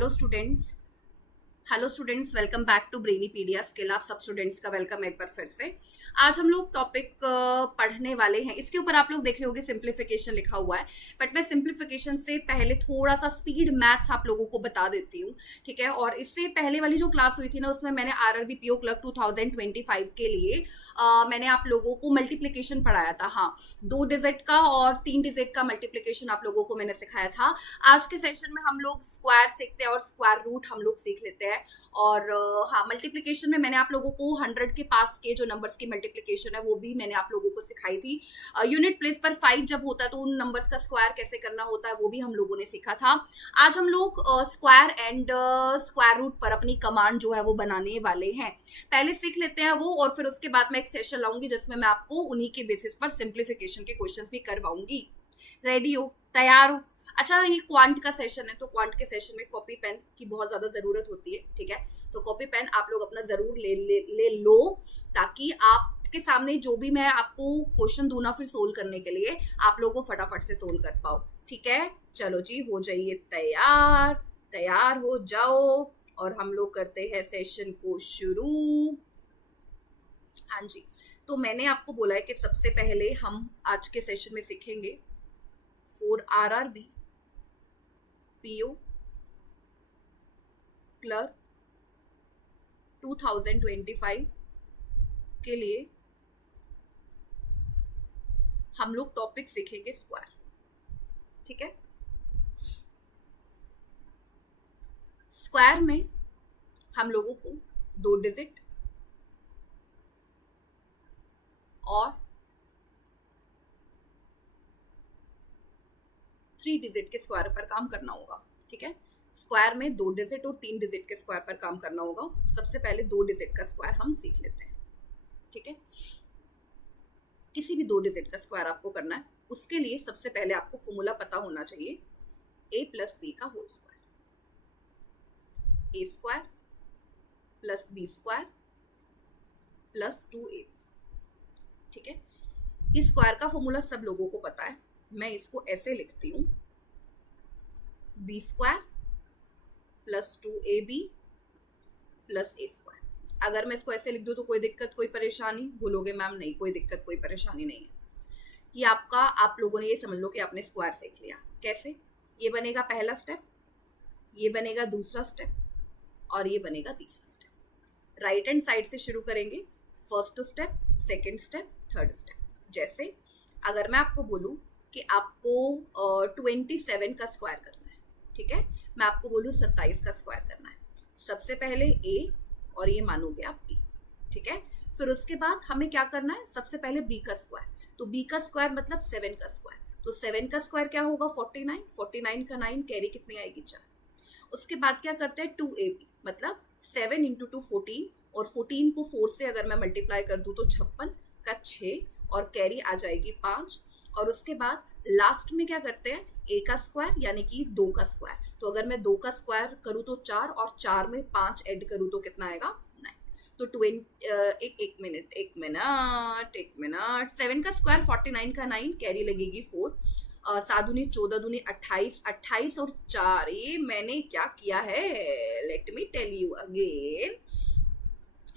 Hello students. Welcome back to Brainypedia skill. आप सब students का वेलकम एक बार फिर से। आज हम लोग टॉपिक पढ़ने वाले हैं। इसके ऊपर आप लोग देख रहे होंगे सिंप्लीफिकेशन लिखा हुआ है, बट मैं सिंप्लीफिकेशन से पहले थोड़ा सा स्पीड मैथ्स आप लोगों को बता देती हूँ, ठीक है। और इससे पहले वाली जो क्लास हुई थी ना, उसमें मैंने आरआरबी पीओ क्लर्क 2025 के लिए मैंने आप लोगों को मल्टीप्लीकेशन पढ़ाया था। हाँ, 2 डिजिट का और 3 डिजिट का मल्टीप्लीकेशन आप लोगों को मैंने सिखाया था। आज के सेशन में हम लोग स्क्वायर सीखते हैं और स्क्वायर रूट हम लोग सीख लेते हैं। और हाँ, मल्टीप्लिकेशन में मैंने आप लोगों को 100 के पास के जो नंबर्स की मल्टीप्लिकेशन है वो भी मैंने आप लोगों को सिखाई थी। यूनिट प्लेस पर 5 जब होता है तो उन नंबर्स का स्क्वायर कैसे करना होता है वो भी हम लोगों ने सीखा था। आज हम लोग स्क्वायर एंड स्क्वायर रूट पर अपनी कमांड जो है वो बनाने वाले हैं। पहले सीख लेते हैं वो, और फिर उसके बाद मैं एक सेशन लाऊंगी जिसमें मैं आपको उन्हीं के बेसिस पर सिंप्लीफिकेशन के क्वेश्चंस भी करवाऊंगी। रेडी हो? तैयार हो? अच्छा, ये क्वांट का सेशन है तो क्वांट के सेशन में कॉपी पेन की बहुत ज्यादा जरूरत होती है, ठीक है। तो कॉपी पेन आप लोग अपना जरूर ले लो, ताकि आपके सामने जो भी मैं आपको क्वेश्चन दूं ना फिर सोल्व करने के लिए, आप लोगों को फटाफट से सोल्व कर पाओ, ठीक है। चलो जी, हो जाइए तैयार। तैयार हो जाओ और हम लोग करते हैं सेशन को शुरू। हाँ जी, तो मैंने आपको बोला है कि सबसे पहले हम आज के सेशन में सीखेंगे फॉर आरआरबी पीओ क्लर्क 2025 के लिए हम लोग टॉपिक सीखेंगे स्क्वायर, ठीक है। स्क्वायर में हम लोगों को 2 डिजिट और 3 डिजिट के स्क्वायर पर काम करना होगा, ठीक है। स्क्वायर में 2 डिजिट और 3 डिजिट के स्क्वायर पर काम करना होगा। सबसे पहले 2 डिजिट का स्क्वायर हम सीख लेते हैं, ठीक है। किसी भी 2 डिजिट का स्क्वायर आपको करना है, उसके लिए सबसे पहले आपको फॉर्मूला पता होना चाहिए, a प्लस बी का whole square, a square plus b square plus 2ab, ठीक है। इस स्क्वायर का फॉर्मूला सब लोगों को पता है। मैं इसको ऐसे लिखती हूँ, B square plus 2ab plus A square. अगर मैं इसको ऐसे लिख दूं तो कोई दिक्कत, कोई परेशानी? बोलोगे मैम नहीं, कोई दिक्कत कोई परेशानी नहीं है। ये आपका, आप लोगों ने ये समझ लो कि आपने स्क्वायर सीख लिया। कैसे? ये बनेगा पहला स्टेप, ये बनेगा दूसरा स्टेप और ये बनेगा तीसरा स्टेप। राइट हैंड साइड से शुरू करेंगे, first step, second step, third step. जैसे अगर मैं आपको बोलूं कि आपको 27 का स्क्वायर करना है, ठीक है। मैं आपको बोलूं 27 का स्क्वायर करना है, सबसे पहले ए और ये मानोगे आप बी, ठीक है। फिर उसके बाद हमें क्या करना है, सबसे पहले बी का स्क्वायर। तो बी का स्क्वायर मतलब 7 का स्क्वायर। तो 7 का स्क्वायर क्या होगा? 49। 49 का 9, कैरी कितनी आएगी? 4। उसके बाद क्या करते हैं, 2ab मतलब 7 इंटू 2 14, और 14 को 4 से अगर मैं मल्टीप्लाई कर दूं तो 56 का 6 और कैरी आ जाएगी 5। और उसके बाद लास्ट में क्या करते हैं, ए का स्क्वायर यानी कि 2 का स्क्वायर। तो अगर मैं 2 का स्क्वायर करूँ तो 4, और 4 में 5 ऐड करूँ तो कितना आएगा? 9। तो एक मिनट 7 का स्क्वायर 49 का 9, कैरी लगेगी 4, 7 दूनी 14 दूनी 28, 28 और 4। ये मैंने क्या किया है, let me tell you again,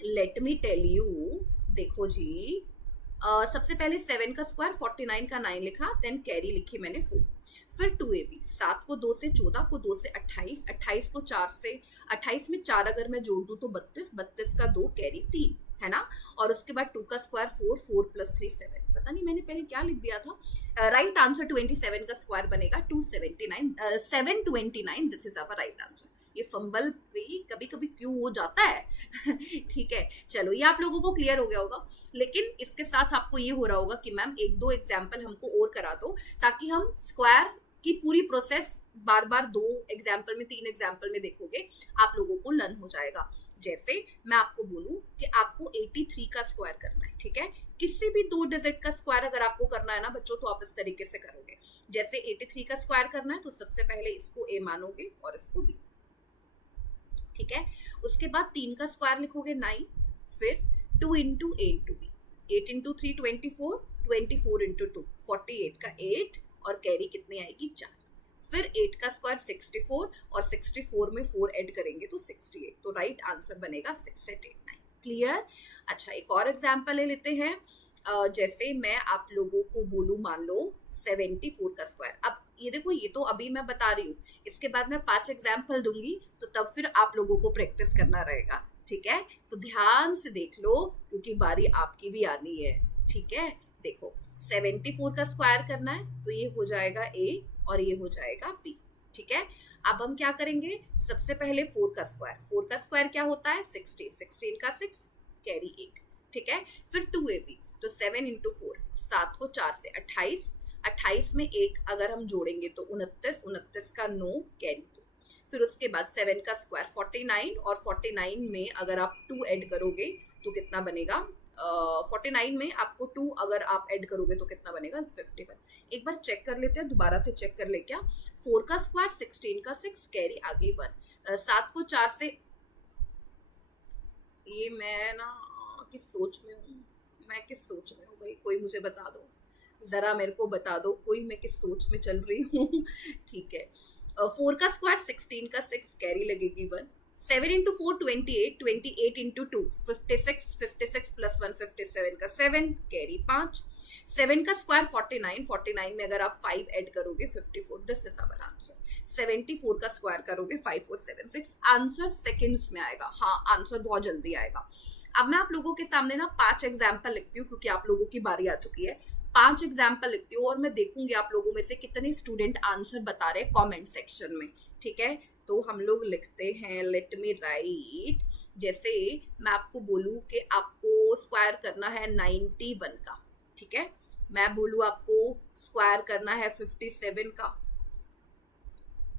let me tell you. देखो जी, सबसे पहले 7 का स्क्वायर 49 का 9 लिखा, देन कैरी लिखी मैंने 4। फिर 2ab, 7 को 2 से 14, को 2 से 28, 28 को 4 से, 28 में 4 अगर मैं जोड़ दूं तो 32, 32 का 2 कैरी 3, है ना। और उसके बाद 2 का स्क्वायर 4, 4 प्लस 3 7। पता नहीं मैंने पहले क्या लिख दिया था। राइट आंसर 27 का स्क्वायर बनेगा 279, 729। This is our right answer. ये फंबल भी कभी कभी क्यों हो जाता है ठीक है, चलो ये आप लोगों को क्लियर हो गया होगा। लेकिन इसके साथ आपको ये हो रहा होगा कि मैम 1-2 एग्जाम्पल हमको और करा दो, ताकि हम स्क्वायर की पूरी प्रोसेस बार बार 2 एग्जाम्पल में, 3 एग्जाम्पल में देखोगे, आप लोगों को लर्न हो जाएगा। जैसे मैं आपको बोलूं कि आपको 83 का स्क्वायर करना है, ठीक है। किसी भी 2 डिजिट का स्क्वायर अगर आपको करना है ना बच्चों, तो आप इस तरीके से करोगे। जैसे 83 का स्क्वायर करना है तो सबसे पहले इसको ए मानोगे और इसको बी, ठीक है। उसके बाद 3 का स्क्वायर लिखोगे 9, फिर 2 इंटू ए इंटू बी, 8 इंटू 3 24, 24 इंटू 2 48 का 8, और कैरी कितनी आएगी? 4। फिर 8 का स्क्वायर 64 और 64 में 4 ऐड करेंगे तो 68। तो राइट आंसर बनेगा 6 8 9। क्लियर? अच्छा, एक और एग्जाम्पल ले लेते हैं। जैसे मैं आप लोगों को बोलूं, मान लो 74 का स्क्वायर। अब ये देखो, ये तो अभी मैं बता रही हूँ, इसके बाद मैं 5 एग्जाम्पल दूंगी तो तब फिर आप लोगों को प्रैक्टिस करना रहेगा। ठीक है, तो ध्यान से देख लो क्योंकि बारी आपकी भी आनी है। ठीक है, देखो 74 का स्क्वायर करना है तो ये हो जाएगा A और ये हो जाएगा B। ठीक है, अब हम क्या करेंगे, सबसे पहले 4 का स्क्वायर। 4 का स्क्वायर क्या होता है? 16। 16 का 6 कैरी 1। ठीक है, फिर 2AB तो 7 इंटू 4, 7 को 4 से 28, 28 में 1 अगर हम जोड़ेंगे तो 29, 29 का 9 कैरी 2। फिर उसके बाद 7 का स्क्वायर 49 और 49 में अगर आप 2 ऐड करोगे तो कितना बनेगा? 49 में आपको 2 अगर आप ऐड करोगे तो कितना बनेगा? 51। एक बार चेक कर लेते हैं, दोबारा से चेक कर ले क्या। 4 का स्क्वायर 16 का 6 कैरी आगे 1, 7 को 4 से, ये मैं ना किस सोच में हूँ, मैं किस सोच में हूँ भाई, कोई मुझे बता दो, जरा मेरे को बता दो कोई, मैं किस सोच में चल रही हूँ। ठीक है, 4 का स्क्वायर 16 का 6 कैरी लगेगी 1, 7 इंटू 4 28, 28 इंटू 2 56, 56 प्लस 1 57 का 7 कैरी 5, 7 का स्क्वायर 49, 49 में अगर आप 5 ऐड करोगे 54। This is our answer. 74 का स्क्वायर करोगे 5476। आंसर सेकंड्स में आएगा। हाँ, आंसर बहुत जल्दी आएगा। अब मैं आप लोगों के सामने ना 5 एग्जाम्पल लिखती हूँ क्योंकि आप लोगों की बारी आ चुकी है। 5 एग्जाम्पल लिखती हूँ और मैं देखूंगी आप लोगों में से कितने स्टूडेंट आंसर बता रहे हैं कमेंट सेक्शन में। ठीक है, तो हम लोग लिखते हैं, लेट मी राइट। जैसे मैं आपको बोलूं कि आपको स्क्वायर करना है 91 का। ठीक है, मैं बोलूं आपको स्क्वायर करना है 57 का,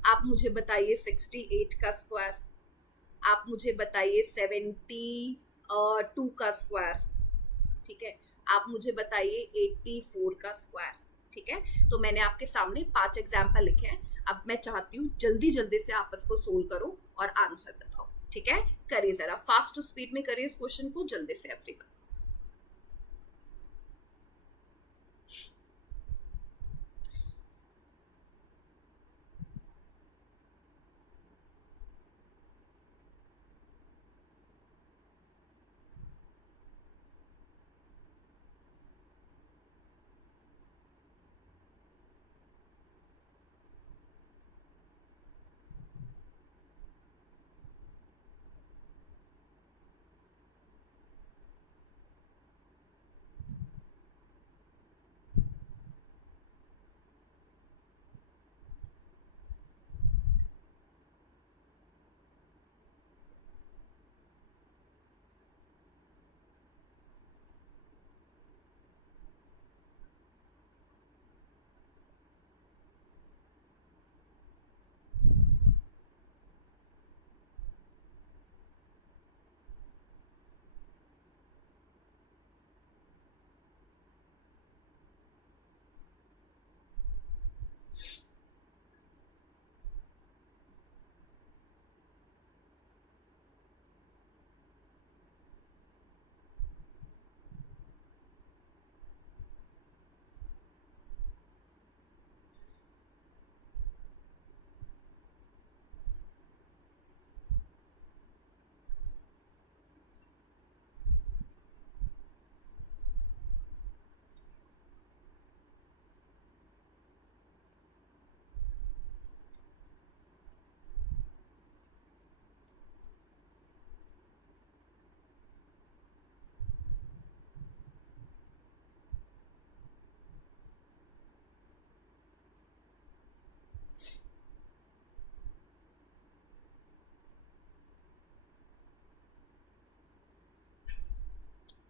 आप मुझे बताइए 68 का स्क्वायर, आप मुझे बताइए 72 का स्क्वायर। ठीक है, आप मुझे बताइए 84 का स्क्वायर। ठीक है, तो मैंने आपके सामने 5 एग्जाम्पल लिखे हैं। अब मैं चाहती हूँ जल्दी जल्दी से आप इसको सोल्व करो और आंसर बताओ। ठीक है, करिए, जरा फास्ट स्पीड में करिए इस क्वेश्चन को जल्दी से एवरीवन।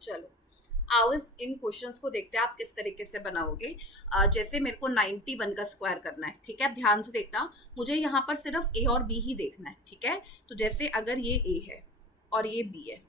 चलो, आओ इन क्वेश्चंस को देखते हैं आप किस तरीके से बनाओगे। जैसे मेरे को 91 का स्क्वायर करना है। ठीक है, ध्यान से देखना, मुझे यहाँ पर सिर्फ ए और बी ही देखना है। ठीक है, तो जैसे अगर ये ए है और ये बी है,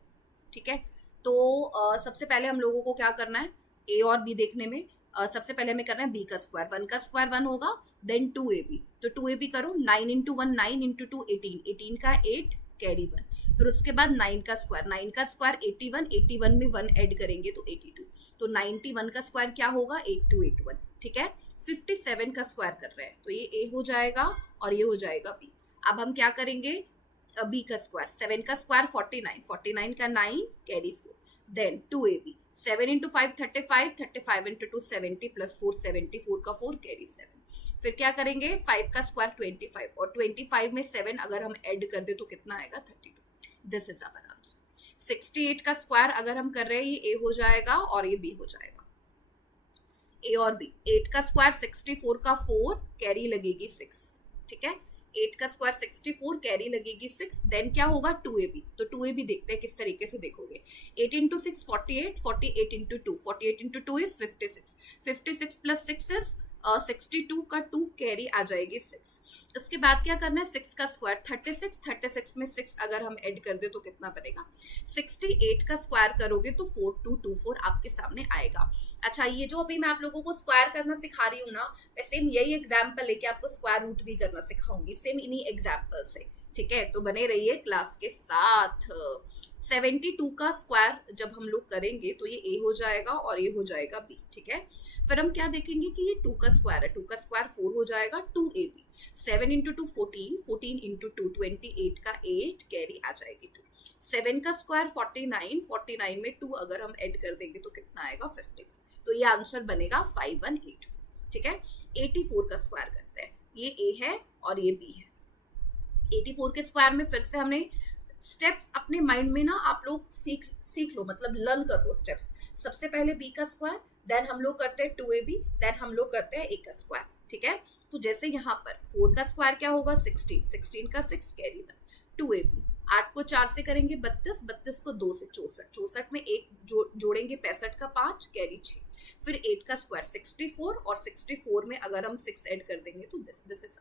ठीक है, तो सबसे पहले हम लोगों को क्या करना है, ए और बी देखने में सबसे पहले हमें करना है बी का स्क्वायर। 1 का स्क्वायर 1 होगा, देन 2ab, तो 2ab करो, 9 इंटू 1 9 इंटू 2 18, 18 का 8 कैरी 1, फिर उसके बाद 9 का स्क्वायर, 9 का स्क्वायर 81, 81 में 1 ऐड करेंगे तो 82, तो 91 का स्क्वायर क्या होगा 8281। ठीक है, 57 का स्क्वायर कर रहे हैं, तो ये ए हो जाएगा और ये हो जाएगा बी। अब हम क्या करेंगे, बी का स्क्वायर, 7 का स्क्वायर 49, 49 का 9 carry 4, then 2ab, 7 into 5 35, 35 into 2 70 plus 4 74 का 4 कैरी 7। फिर क्या करेंगे, 5 का स्क्वायर 25 और 25 में 7 अगर हम ऐड कर दे तो कितना आएगा 32। This is our answer. 68 का स्क्वायर अगर हम कर रहे हैं, ये ए हो जाएगा और ये बी हो जाएगा, ए और बी। 8 का स्क्वायर 64 का 4 कैरी लगेगी 6, ठीक है, 8 का स्क्वायर 64 कैरी लगेगी 6, देन क्या होगा 2ab। तो 2ab देखते हैं किस तरीके से देखोगे, 8 into 6 48, 48 into 2, 48 into 2 is 56, 56 plus 6 is 62 का 2 कैरी आ जाएगी 6। इसके बाद क्या करना है, 6 का स्क्वायर 36, 36 में 6 अगर हम ऐड कर दे तो कितना बनेगा, 68 का स्क्वायर करोगे तो 4224 आपके सामने आएगा। अच्छा, ये जो अभी मैं आप लोगों को स्क्वायर करना सिखा रही हूँ ना, मैं सेम यही एग्जाम्पल लेके आपको स्क्वायर रूट भी करना सिखाऊंगी, सेम इन्हीं एग्जाम्पल से, ठीक है। तो बने रहिए क्लास के साथ। 72 का स्क्वायर जब हम लोग करेंगे तो ये ए हो जाएगा और ये हो जाएगा बी, ठीक है। फिर हम क्या देखेंगे कि ये 2 का स्क्वायर है, 2 का स्क्वायर 4 हो जाएगा 2ab, 7 इंटू 2 14, 14 इंटू 2 28 का 8 कैरी आ जाएगी 2, 7 का स्क्वायर 49, 49 में 2 अगर हम ऐड कर देंगे तो कितना आएगा 50, तो ये आंसर बनेगा 5184, ठीक है। 84 का स्क्वायर करते हैं, ये ए है और ये बी है। 84 के स्क्वायर में फिर से हमने स्टेप्स अपने माइंड में ना आप लोग सीख लो, मतलब लर्न कर लो स्टेप्स। सबसे पहले बी का स्क्वायर, देन हम लोग करते हैं 2ab, देन हम लोग करते हैं ए का स्क्वायर, ठीक है। तो जैसे यहाँ पर 4 का स्क्वायर क्या होगा 16, 16 का 6 कैरी 1, 2ab, 8 को 4 से करेंगे 32, 32 को 2 से 64, 64 में 1 जोड़ेंगे 65 का 5 कैरी 6, फिर 8 का स्क्वायर 64 और 64 में अगर हम 6 ऐड कर देंगे तो दिस इज,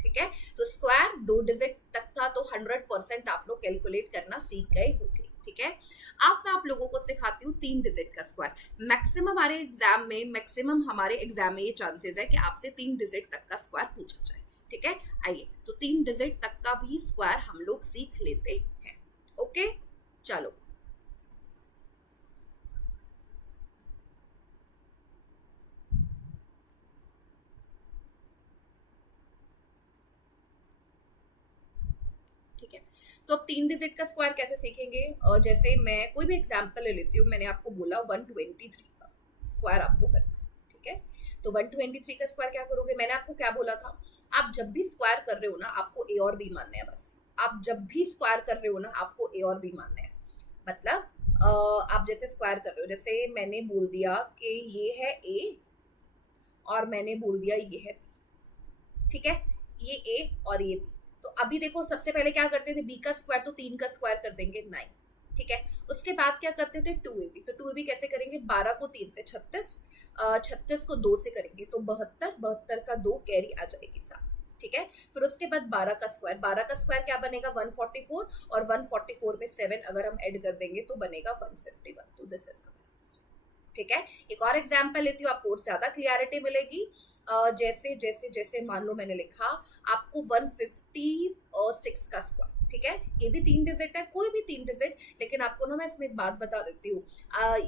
ठीक है। तो स्क्वायर 2 डिजिट तक का तो 100% आप लोग कैलकुलेट करना सीख गए होंगे, ठीक है। अब मैं आप लोगों को सिखाती हूँ 3 डिजिट का स्क्वायर। मैक्सिमम हमारे एग्जाम में ये चांसेस है कि आपसे 3 डिजिट तक का स्क्वायर पूछा जाए, ठीक है। आइए तो 3 डिजिट तक का भी स्क्वायर हम लोग सीख लेते हैं, ओके। चलो तो अब 3 डिजिट का स्क्वायर कैसे सीखेंगे, जैसे मैं कोई भी एग्जांपल ले लेती हूँ। मैंने आपको बोला 123 का स्क्वायर आपको करना है, ठीक है। तो 123 का स्क्वायर क्या करोगे, मैंने आपको क्या बोला था, आप जब भी स्क्वायर कर रहे हो ना आपको ए और बी मानने हैं, बस आप जब भी स्क्वायर कर रहे हो ना आपको ए और बी मानने हैं। मतलब आप जैसे स्क्वायर कर रहे हो, जैसे मैंने बोल दिया कि ये है ए और मैंने बोल दिया ये है बी, ठीक है, ये ए और ये बी। तो अभी देखो सबसे पहले क्या करते थे, बी का स्क्वायर तो 3 का स्क्वायर कर देंगे 9, ठीक है। उसके बाद क्या करते थे 2ab, तो 2ab कैसे करेंगे, 12 को 3 से 36, 36 को 2 से करेंगे तो 72, 72 का 2 कैरी आ जाएगी 7, ठीक है। फिर उसके बाद 12 का स्क्वायर, 12 का स्क्वायर क्या बनेगा 144 और 144 में 7 अगर हम ऐड कर देंगे तो बनेगा 151, तो दिस इज, ठीक है। एक और एग्जांपल लेती हूँ, आपको और ज्यादा क्लियरिटी मिलेगी। जैसे जैसे जैसे मान लो मैंने लिखा आपको 156 का स्क्वायर, ठीक है, ये भी 3 डिजिट है, कोई भी 3 डिजिट, लेकिन आपको ना मैं इसमें एक बात बता देती हूँ,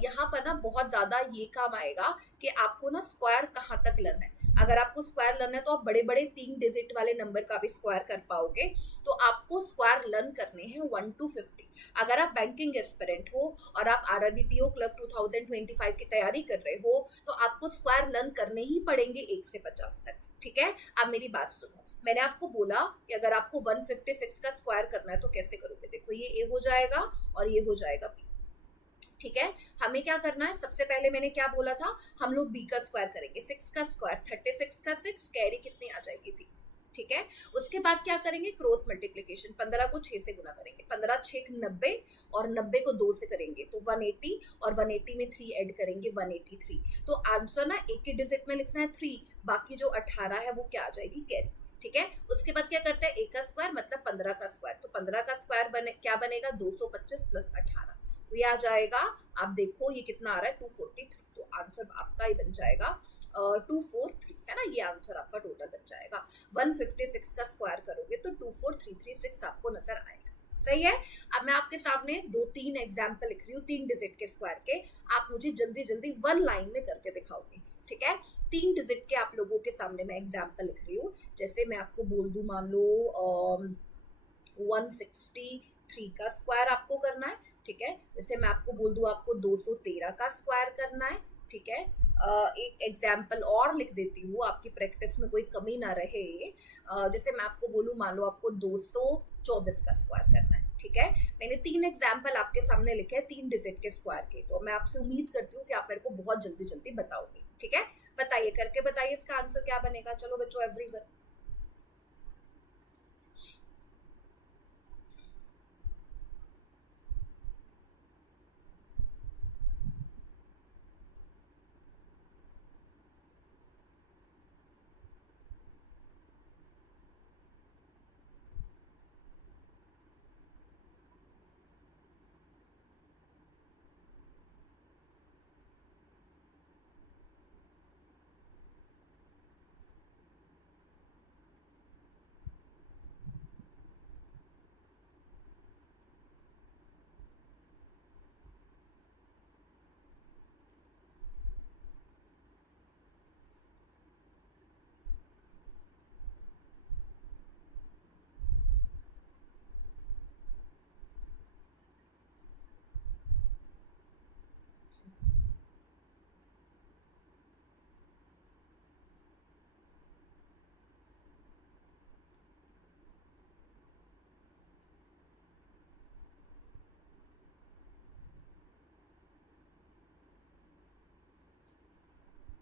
यहाँ पर ना बहुत ज्यादा ये काम आएगा कि आपको ना स्क्वायर कहाँ तक लेना है। अगर आपको स्क्वायर लर्न है तो आप बड़े बड़े 3 डिजिट वाले नंबर का भी स्क्वायर कर पाओगे। तो आपको स्क्वायर लर्न करने हैं 1 to 50। अगर आप बैंकिंग एस्पिरेंट हो और आप RRBPO क्लर्क 2025 की तैयारी कर रहे हो तो आपको स्क्वायर लर्न करने ही पड़ेंगे 1 से 50 तक, ठीक है। अब मेरी बात सुनो, मैंने आपको बोला कि अगर आपको 156 का स्क्वायर करना है तो कैसे करोगे, देखो ये ए हो जाएगा और ये हो जाएगा बी, ठीक है। हमें क्या करना है, सबसे पहले मैंने क्या बोला था, हम लोग बी का स्क्वायर करेंगे, 6 का स्क्वायर 36 का 6 कैरी कितनी आ जाएगी थी, ठीक है। उसके बाद क्या करेंगे, क्रॉस मल्टीप्लिकेशन, 15 को 6 से गुना करेंगे, 15 6 90 और 90 को 2 से करेंगे तो 180 और 180 में 3 ऐड करेंगे 183। तो आंसर ना एक ही डिजिट में लिखना है 3, बाकी जो 18 है वो क्या आ जाएगी कैरी, ठीक है। उसके बाद क्या करते हैं, ए का स्क्वायर मतलब 15 का स्क्वायर, तो 15 का स्क्वायर क्या बनेगा 225 प्लस 18, तो ये आ जाएगा, आप देखो ये कितना आ रहा है 243, तो आंसर आपका ही बन जाएगा 243, है ना, ये आंसर आपका टोटल बन जाएगा। 156 का स्क्वायर करोगे तो 24336 आपको नजर आएगा, सही है। अब मैं आपके सामने 2-3 एग्जाम्पल लिख रही हूँ 3 डिजिट के स्क्वायर के, आप मुझे जल्दी जल्दी 1 लाइन में करके दिखाओगे, ठीक है। 3 डिजिट के आप लोगों के सामने मैं एग्जाम्पल लिख रही हूँ। जैसे मैं आपको बोल दूं, मान लो 163 का स्क्वायर आपको करना है, ठीक है। जैसे मैं आपको बोल दूं आपको 213 का स्क्वायर करना है, ठीक है। एक एग्जाम्पल और लिख देती हूँ, आपकी प्रैक्टिस में कोई कमी ना रहे। जैसे मैं आपको बोलूँ, मान लो आपको 224 का स्क्वायर करना है, ठीक है। मैंने 3 एग्जाम्पल आपके सामने लिखे हैं 3 डिजिट के स्क्वायर के। तो मैं आपसे उम्मीद करती हूँ कि आप मेरे को बहुत जल्दी जल्दी बताओगे, ठीक है। बताइए, करके बताइए इसका आंसर क्या बनेगा। चलो बच्चों, एवरीवन।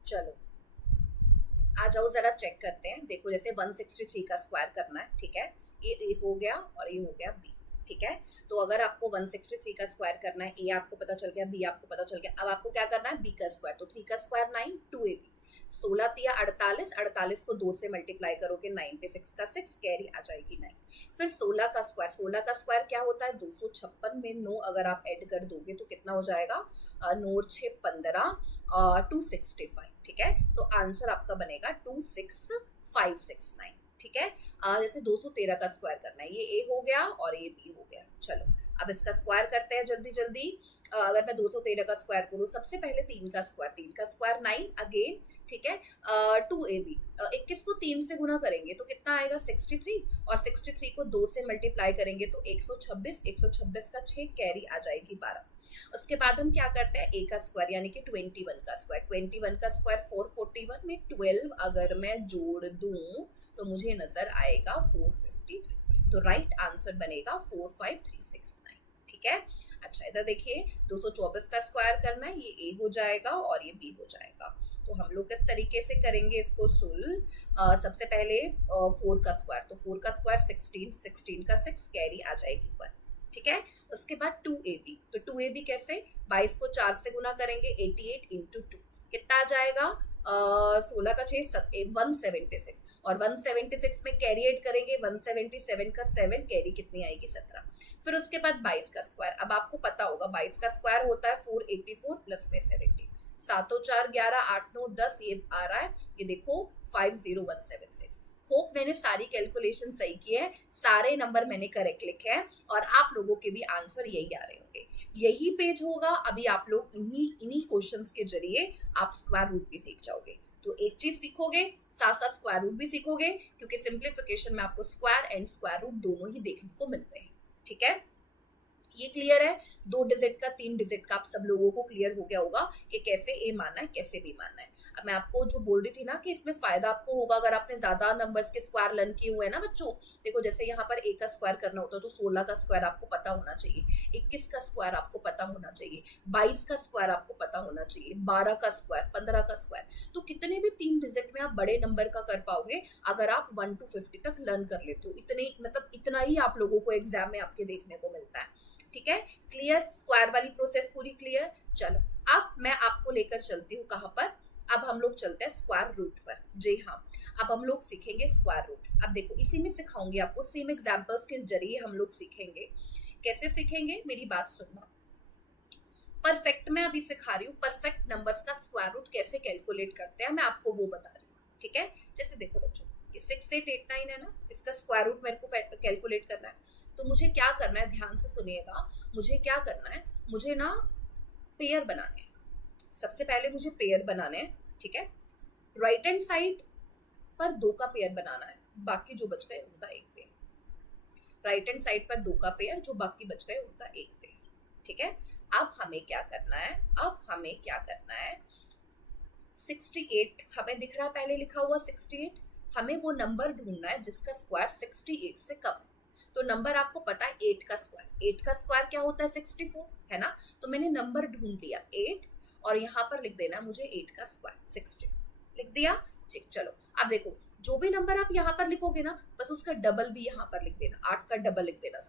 चलो आ जाओ, जरा चेक करते हैं। देखो, जैसे 163 का स्क्वायर करना है, ठीक है। ये ए हो गया और ये हो गया बी, ठीक है। तो अगर आपको 163 का स्क्वायर करना है, ए आपको पता चल गया, बी आपको पता चल गया। अब आपको क्या करना है, बी का स्क्वायर। तो 3 का स्क्वायर 9, 2ab। 16 तिया 48, 48 को 2 से मल्टीप्लाई करोगे 96 का 6, कैरी आ जाएगी 9। फिर 16 का स्क्वायर, 16 का स्क्वायर क्या होता है, 256 में 9 अगर आप ऐड कर दोगे तो कितना हो जाएगा, 9 6 15, 265, ठीक है। तो आंसर आपका बनेगा 26569, ठीक है। जैसे 213 का स्क्वायर करना है, ये ए हो गया और ये बी हो गया। चलो अब इसका स्क्वायर करते हैं जल्दी जल्दी। अगर मैं 213 का स्क्वायर करूँ, सबसे पहले 3 का स्क्वायर, 3 का स्क्वायर 9 अगेन, ठीक है। 2ab, 21 को 3 से गुना करेंगे तो कितना आएगा, 63, और 63 को 2 से मल्टीप्लाई करेंगे तो 126, 126 का 6, कैरी आ जाएगी 12। उसके बाद हम क्या करते हैं, ए का स्क्वायर यानी कि 21 का स्क्वायर। 21 का स्क्वायर 441 में 12 अगर मैं जोड़ दूं तो मुझे नजर आएगा 453। तो राइट आंसर बनेगा 45369, ठीक है। अच्छा, इधर देखिए, 224 का स्क्वायर करना है, ये ए हो जाएगा और ये बी हो जाएगा। तो हम लोग किस तरीके से करेंगे इसको सुल। सबसे पहले 4 का स्क्वायर, तो 4 का स्क्वायर 16, 16 का 6, कैरी आ जाएगी 1, ठीक है। उसके बाद 2ab, तो 2ab कैसे, 22 को 4 से गुना करेंगे, 88 इंटू 2, कितना आ जाएगा, 16 का 6 176, और 176 में कैरी एड करेंगे, 177 का 7, कैरी कितनी आएगी, 17। फिर उसके बाद 22 का स्क्वायर, अब आपको पता होगा 22 का स्क्वायर होता है 484 प्लस में 70, 7 4 11 8 9 10, ये आ रहा है, ये देखो 50176। होप मैंने सारी कैलकुलेशन सही की है, सारे नंबर मैंने करेक्ट लिखे हैं और आप लोगों के भी आंसर यही आ रहे होंगे। यही पेज होगा, अभी आप लोग इन्हीं क्वेश्चंस के जरिए आप स्क्वायर रूट भी सीख जाओगे। तो एक चीज सीखोगे, साथ साथ स्क्वायर रूट भी सीखोगे, क्योंकि सिंप्लीफिकेशन में आपको स्क्वायर एंड स्क्वायर रूट दोनों ही देखने को मिलते हैं, ठीक है। ये क्लियर है, 2 डिजिट का 3 डिजिट का आप सब लोगों को क्लियर हो गया होगा कि कैसे ए मानना है, कैसे बी मानना है। अब मैं आपको जो बोल रही थी ना कि इसमें फायदा आपको होगा अगर आपने ज्यादा नंबर्स के स्क्वायर लर्न किए हुए हैं ना बच्चों। देखो, जैसे यहाँ पर ए का स्क्वायर करना होता है तो 16 का स्क्वायर आपको पता होना चाहिए, 21 का स्क्वायर आपको पता होना चाहिए, 22 का स्क्वायर आपको पता होना चाहिए, 12 का स्क्वायर, 15 का स्क्वायर। तो कितने भी 3 डिजिट में आप बड़े नंबर का कर पाओगे अगर आप 1 to 50 तक लर्न कर लेते हो। इतने मतलब इतना ही आप लोगों को एग्जाम में आपके देखने को मिलता है, ठीक है। क्लियर, स्क्वायर वाली प्रोसेस पूरी क्लियर। चलो अब मैं आपको लेकर चलती हूँ कहाँ पर, अब हम लोग चलते हैं स्क्वायर रूट पर। जी हाँ, अब हम लोग सीखेंगे स्क्वायर रूट। अब देखो, इसी में सिखाऊंगी आपको, सेम एग्जांपल्स के जरिए हम लोग सीखेंगे। कैसे सीखेंगे, मेरी बात सुनना। परफेक्ट मैं अभी सिखा रही हूँ, परफेक्ट नंबर्स का स्क्वायर रूट कैसे कैलकुलेट करते हैं मैं आपको वो बता रही हूँ, ठीक है। जैसे देखो बच्चों, ये 6889 है ना, इसका स्क्वायर रूट मेरे को कैलकुलेट करना है। तो मुझे क्या करना है, ध्यान से सुनिएगा, मुझे क्या करना है, मुझे ना पेयर बनाने हैं। सबसे पहले मुझे पेयर बनाने हैं, ठीक है। राइट हैंड साइड पर 2 का पेयर बनाना है, बाकी जो बच गए उनका एक पेयर। राइट हैंड साइड पर 2 का पेयर, जो बाकी बच गए उनका एक पेयर। ठीक है, अब हमें क्या करना है, अब हमें क्या करना है, 68 हमें दिख रहा है, पहले लिखा हुआ 68, हमें वो नंबर ढूंढना है जिसका स्क्वायर 68 से कम है। तो नंबर आपको पता है 8 का स्क्वायर, 8 का स्क्वायर क्या होता है 64, है ना। तो मैंने नंबर ढूंढ लिया 8, और यहाँ पर लिख देना मुझे 8 का स्क्वायर 64, लिख दिया। ठीक, चलो अब देखो, जो भी नंबर आप यहाँ पर लिखोगे ना, बस उसका डबल भी यहाँ पर लिख देना, 8 का डबल लिख देना,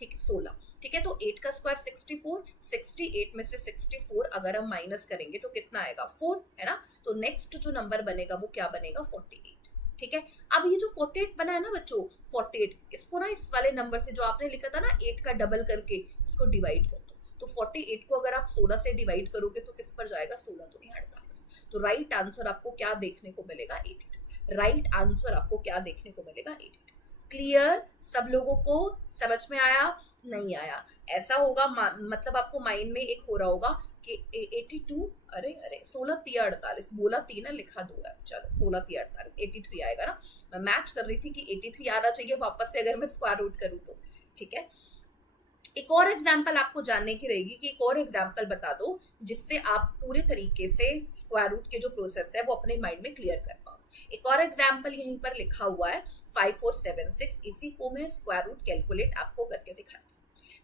ठीक है 16। ठीक है, तो 8 का स्क्वायर 64, 68 में से 64 अगर हम माइनस करेंगे तो कितना आएगा 4, है ना। तो नेक्स्ट जो नंबर बनेगा वो क्या बनेगा 48। ठीक है, अब ये जो 48 बना है ना बच्चों, 48, इसको ना इस वाले नंबर से जो आपने लिखा था ना 8 का डबल करके, इसको डिवाइड कर दो। तो 48 को अगर आप 16 से डिवाइड करोगे तो किस पर जाएगा, 16 तो नहीं 48। तो राइट आंसर आपको क्या देखने को मिलेगा 82। राइट आंसर आपको क्या देखने को मिलेगा 82। क्लियर, सब लोगों को समझ में आया, नहीं आया, ऐसा होगा मतलब आपको माइंड में एक हो रहा होगा कि 82, अरे अरे 16 3 48 बोला 3 लिखा 2 है, चलो 16 3 48 83 आएगा ना। मैं मैच कर रही थी कि 83 आना चाहिए वापस से अगर मैं स्क्वायर रूट करूँ तो। ठीक है, एक और एग्जाम्पल आपको जानने की रहेगी कि एक और एग्जाम्पल बता दो जिससे आप पूरे तरीके से स्क्वायर रूट के जो प्रोसेस है वो अपने माइंड में क्लियर कर पाओ। एक और एग्जाम्पल यहीं पर लिखा हुआ है 5476, इसी को मैं स्क्वायर रूट कैलकुलेट आपको करके दिखाती हूँ।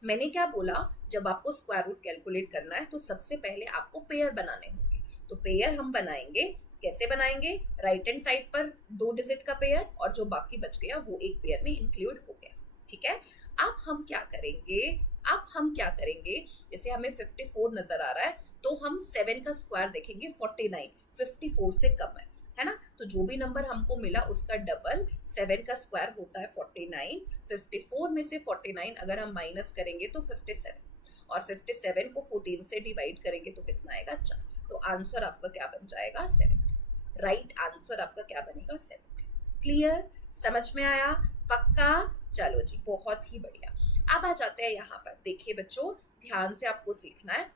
मैंने क्या बोला, जब आपको स्क्वायर रूट कैलकुलेट करना है तो सबसे पहले आपको पेयर बनाने होंगे। तो पेयर हम बनाएंगे, कैसे बनाएंगे, राइट हैंड साइड पर 2 डिजिट का पेयर और जो बाकी बच गया वो एक पेयर में इंक्लूड हो गया। ठीक है, अब हम क्या करेंगे, अब हम क्या करेंगे, जैसे हमें 54 नजर आ रहा है तो हम 7 का स्क्वायर देखेंगे 49, 54 से कम है ना। तो जो भी नंबर हमको मिला उसका डबल, 7 का स्क्वायर होता है 49, 54 में से 49 अगर हम माइनस करेंगे तो 57, और 57 को 14 से डिवाइड करेंगे तो कितना आएगा 4। तो आंसर आपका क्या बन जाएगा 70। राइट आंसर आपका क्या बनेगा 70। क्लियर, समझ में आया, पक्का, चलो जी बहुत ही बढ़िया। अब आ जाते हैं यहाँ पर, देखिए बच्चों ध्यान से आपको सीखना है।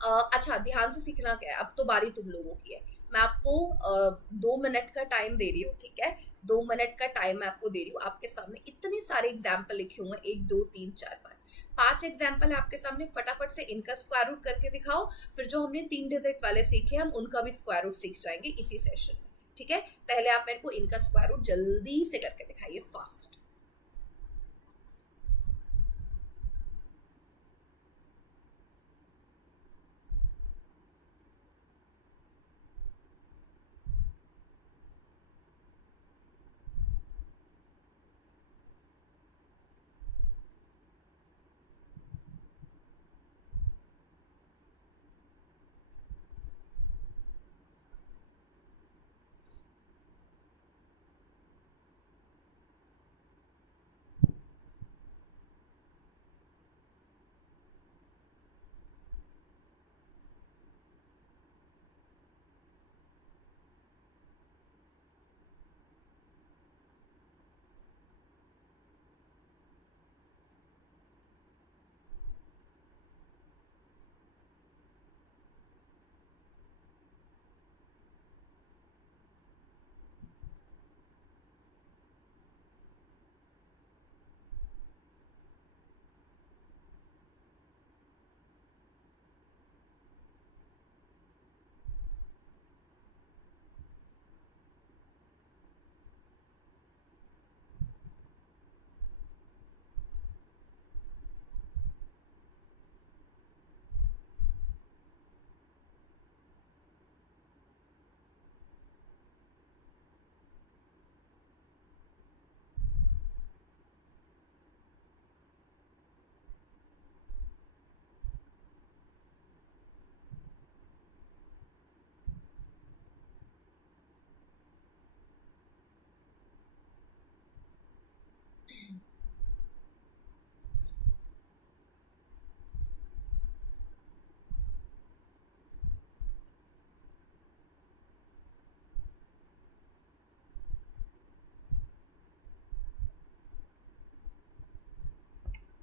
अच्छा, ध्यान से सीखना क्या है, अब तो बारी तुम लोगों की है। मैं आपको 2 मिनट का टाइम दे रही हूँ, ठीक है, 2 मिनट का टाइम मैं आपको दे रही हूँ। आपके सामने इतने सारे एग्जाम्पल लिखे हुए हैं, 1 2 3 4 5 एग्जाम्पल है आपके सामने, फटाफट से इनका स्क्वायर रूट करके दिखाओ। फिर जो हमने 3 डिजिट वाले सीखे हम उनका भी स्क्वायर रूट सीख जाएंगे इसी सेशन में। ठीक है, पहले आप मेरे को इनका स्क्वायर रूट जल्दी से करके दिखाइए, फास्ट।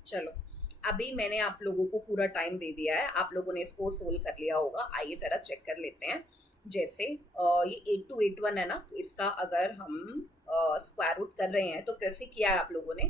चलो, अभी मैंने आप लोगों को पूरा टाइम दे दिया है, आप लोगों ने इसको सोल्व कर लिया होगा। आइए जरा चेक कर लेते हैं। जैसे ये 8281 है ना, तो इसका अगर हम स्क्वायर रूट कर रहे हैं तो कैसे किया है आप लोगों ने,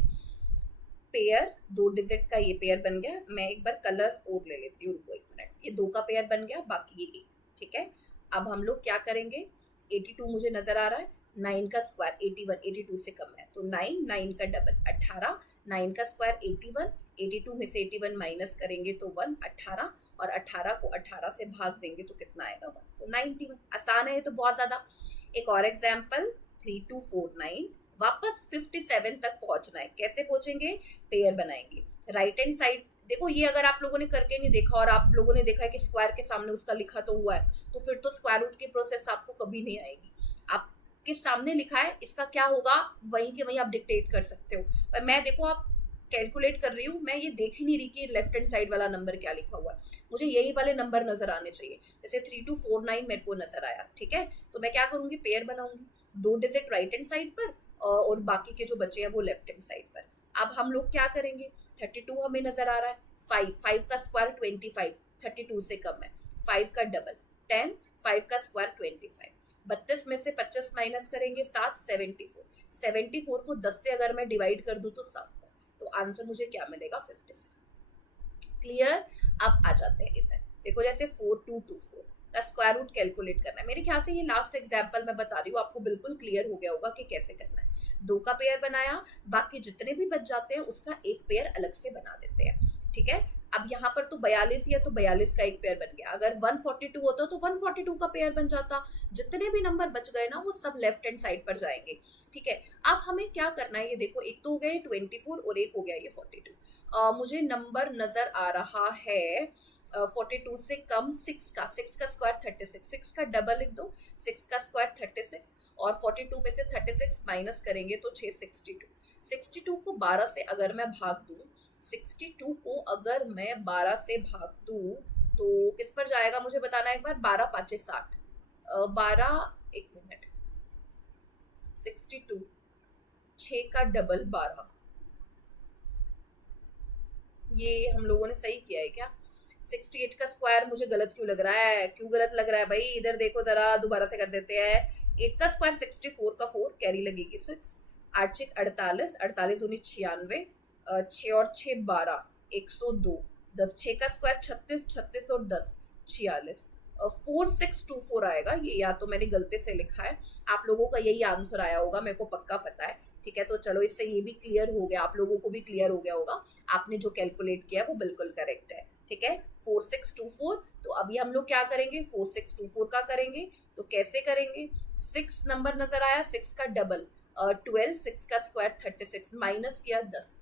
पेयर 2 डिजिट का ये पेयर बन गया। मैं एक बार कलर और ले लेती हूँ, रुको 1 मिनट। ये 2 का पेयर बन गया, बाकी ये 1, ठीक है। अब हम लोग क्या करेंगे, 82 मुझे नजर आ रहा है, 9 का स्क्वायर 81, 82 से कम है तो 9, 9 का डबल 18, 9 का स्क्वायर 81, 82 में से 81 माइनस करेंगे तो 1, 18, और 18 को 18 से भाग देंगे तो कितना आएगा 1, तो 91। आसान है ये तो बहुत ज्यादा। एक और एग्जाम्पल, 3249, वापस 57 तक पहुंचना है। कैसे पहुंचेंगे, पेयर बनाएंगे। राइट हैंड साइड देखो, ये अगर आप लोगों ने करके नहीं देखा और आप लोगों ने देखा है कि स्क्वायर के सामने उसका लिखा तो हुआ है, तो फिर तो स्क्वायर रूट की प्रोसेस आपको कभी नहीं आएगी। आपके सामने लिखा है, इसका क्या होगा वहीं के वहीं आप डिक्टेट कर सकते हो। पर मैं देखो आप कैलकुलेट कर रही हूँ, मैं ये देख ही नहीं रही कि लेफ्ट हैंड साइड वाला नंबर क्या लिखा हुआ है, मुझे यही वाले नंबर नजर आने चाहिए। जैसे 3249 मेरे को नजर आया, ठीक है, तो मैं क्या करूंगी, पेयर बनाऊंगी, 2 डिजिट राइट हैंड साइड पर और बाकी के जो बचे हैं वो लेफ्ट हैंड साइड पर। अब हम लोग क्या करेंगे, 32 हमें नजर आ रहा है, 5 का स्क्वायर 25, 32 से कम है, 5 का डबल 10, 5 का स्क्वायर 25, 32 में से 25 माइनस करेंगे 7, 74, 74 को 10 से अगर मैं डिवाइड कर दूं तो 7 पर, तो आंसर मुझे क्या मिलेगा 57। क्लियर। अब आ जाते हैं इधर, देखो जैसे 4224 का स्क्वायर रूट कैलकुलेट करना है। मेरे ख्याल से ये लास्ट एग्जांपल मैं बता रही हूँ, आपको बिल्कुल क्लियर हो गया होगा कि कैसे करना है। 2 का पेयर बनाया, बाकी जितने भी बच जाते हैं उसका एक पेयर अलग से बना देते हैं, ठीक है। अब यहाँ पर तो 42 या तो 42 का एक पेयर बन गया, अगर 142 होता तो 142 का पेयर बन जाता। जितने भी नंबर बच गए ना वो सब लेफ्ट हैंड साइड पर जाएंगे, ठीक है। अब हमें क्या करना है, ये देखो एक तो हो गया 24 और एक हो गया ये 42। मुझे नंबर नजर आ रहा है 42 से कम 6 का स्क्वायर 36, 6 का डबल लिख दो, 6 का स्क्वायर 36, और 42 में से 36 माइनस करेंगे तो 6, 62। 62 को 12 से अगर मैं भाग दूं, 62 को अगर मैं 12 से भाग दूं तो किस पर जाएगा मुझे बताना एक बार, 12 पाँचे 60, 12, एक मिनट, 62, 6 का डबल 12, ये हम लोगों ने सही किया है क्या? 68 का स्क्वायर मुझे गलत क्यों लग रहा है, क्यों गलत लग रहा है भाई, इधर देखो जरा, दोबारा से कर देते हैं। 8 का स्क्वायर 64 का 4, कैरी लगेगी 6, 8 6 48, 48 दूनी 96, 6 और 6 12, 102, 10 6 का स्क्वायर 36, 36 और 10 46, 4624 आएगा। ये या तो मैंने गलती से लिखा है, आप लोगों का यही आंसर आया होगा, मेरे को पक्का पता है, ठीक है। तो चलो इससे ये भी क्लियर हो गया, आप लोगों को भी क्लियर हो गया होगा, आपने जो कैलकुलेट किया वो बिल्कुल करेक्ट है, ठीक है। 4624। तो अभी हम लोग क्या करेंगे, 4624 का करेंगे, तो कैसे करेंगे, 6 नंबर नजर आया, 6 का डबल 12, 6 का स्क्वायर 36, माइनस किया 10,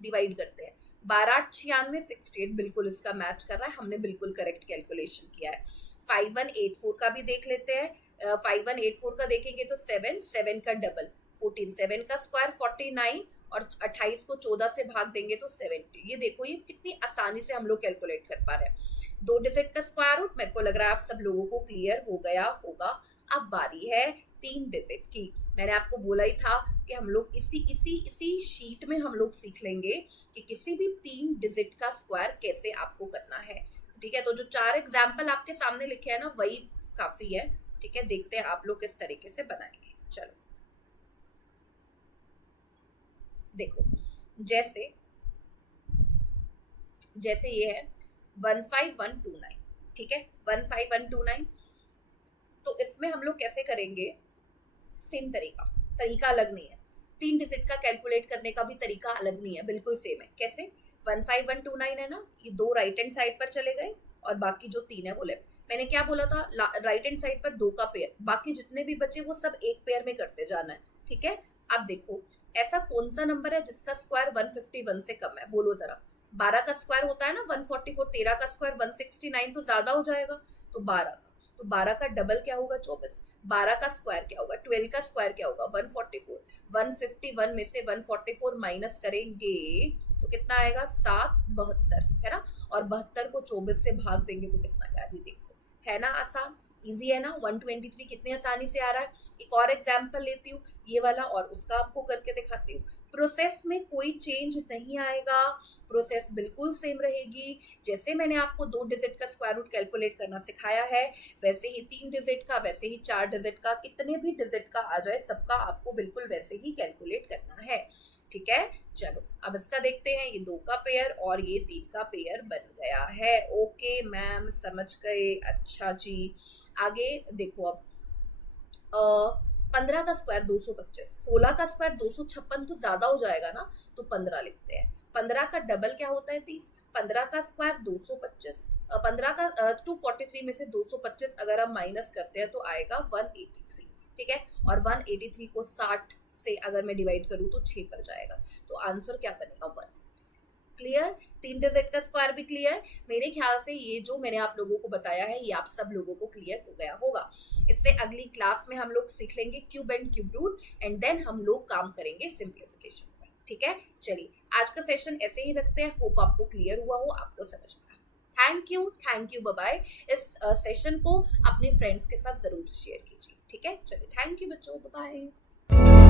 डिवाइड करते हैं, 12 8 96, 68 बिल्कुल इसका मैच कर रहा है, हमने बिल्कुल करेक्ट कैलकुलेशन किया है। 5184 का भी देख लेते हैं, 5184 का देखेंगे तो 7, 7 का डबल 14, 7 का स्क्वायर 49, और 28 को 14 से भाग देंगे तो 70। ये देखो ये कितनी आसानी से हम लोग कैलकुलेट कर पा रहे हैं। 2 डिजिट का स्क्वायर रूट, मेरे को लग रहा है आप सब लोगों को क्लियर हो गया होगा। अब बारी है 3 डिजिट की। मैंने आपको बोला ही था कि हम लोग इसी शीट में हम लोग सीख लेंगे कि किसी भी 3 डिजिट का स्क्वायर कैसे आपको करना है, ठीक है। तो जो 4 एग्जाम्पल आपके सामने लिखे हैं ना वही काफी है, ठीक है। देखते हैं आप लोग किस तरीके से बनाएंगे। चलो देखो, जैसे ये है 15129, ठीक है, 15129। तो इसमें हम लोग कैसे करेंगे, सेम तरीका अलग नहीं है। 3 डिजिट का कैलकुलेट करने का भी तरीका अलग नहीं है, बिल्कुल सेम है। कैसे, 15129 है ना, ये 2 राइट हैंड साइड पर चले गए और बाकी जो 3 है वो लेफ्ट। मैंने क्या बोला था, राइट हैंड साइड पर 2 का पेयर, बाकी जितने भी बचे वो सब एक पेयर में करते जाना है, ठीक है। अब देखो ऐसा कौन सा नंबर है जिसका स्क्वायर 151 से कम है, बोलो जरा। 12 का स्क्वायर होता है ना 144, 13 का स्क्वायर 169, तो ज्यादा हो जाएगा, तो 12 का, तो 12 का डबल क्या होगा 24, 12 का स्क्वायर क्या होगा, 12 का स्क्वायर क्या होगा 144, 151 में से 144 माइनस करेंगे तो कितना आएगा 7, 72 है ना, और 72 को 24 से भाग देंगे तो कितना आएगा, ये देखो है ना आसान। इजी है ना, 123 कितने आसानी से आ रहा है। एक और एग्जाम्पल लेती हूँ ये वाला और उसका आपको करके दिखाती हूँ। प्रोसेस में कोई चेंज नहीं आएगा, प्रोसेस बिल्कुल सेम रहेगी। जैसे मैंने आपको 2 डिजिट का स्क्वायर रूट कैलकुलेट करना सिखाया है, वैसे ही 3 डिजिट का, वैसे ही 4 डिजिट का, कितने भी डिजिट का आ जाए सबका आपको बिल्कुल वैसे ही कैलकुलेट करना है। ठीक है, चलो अब इसका देखते हैं। ये 2 का पेयर और ये 3 का पेयर बन गया है। ओके मैम, समझ गए, अच्छा जी। आगे देखो अब 15 का स्क्वायर 225, 16 का स्क्वायर 256 तो ज्यादा हो जाएगा ना, तो 15 लिखते हैं। 15 का डबल क्या होता है 30, 15 का स्क्वायर 225, 15 का 243 में से 225 अगर हम माइनस करते हैं तो आएगा 183। ठीक है, और 183 को 60 से अगर मैं डिवाइड करूं तो 6 पर जाएगा, तो आंसर क्या बनेगा 156। क्लियर, 3 डिजिट का स्क्वायर भी क्लियर। मेरे ख्याल से ये जो मैंने आप लोगों को बताया है ये आप सब लोगों को क्लियर हो गया होगा। इससे अगली क्लास में हम लोग सीख लेंगे cube and cube root, and then हम लोग काम करेंगे सिंप्लीफिकेशन पर। ठीक है, चलिए आज का सेशन ऐसे ही रखते हैं। होप आपको क्लियर हुआ हो, आपको समझ में आया। Thank you, bye bye. इस सेशन को अपने फ्रेंड्स के साथ जरूर शेयर कीजिए। ठीक है, चलिए थैंक यू बच्चों, बाय बाय।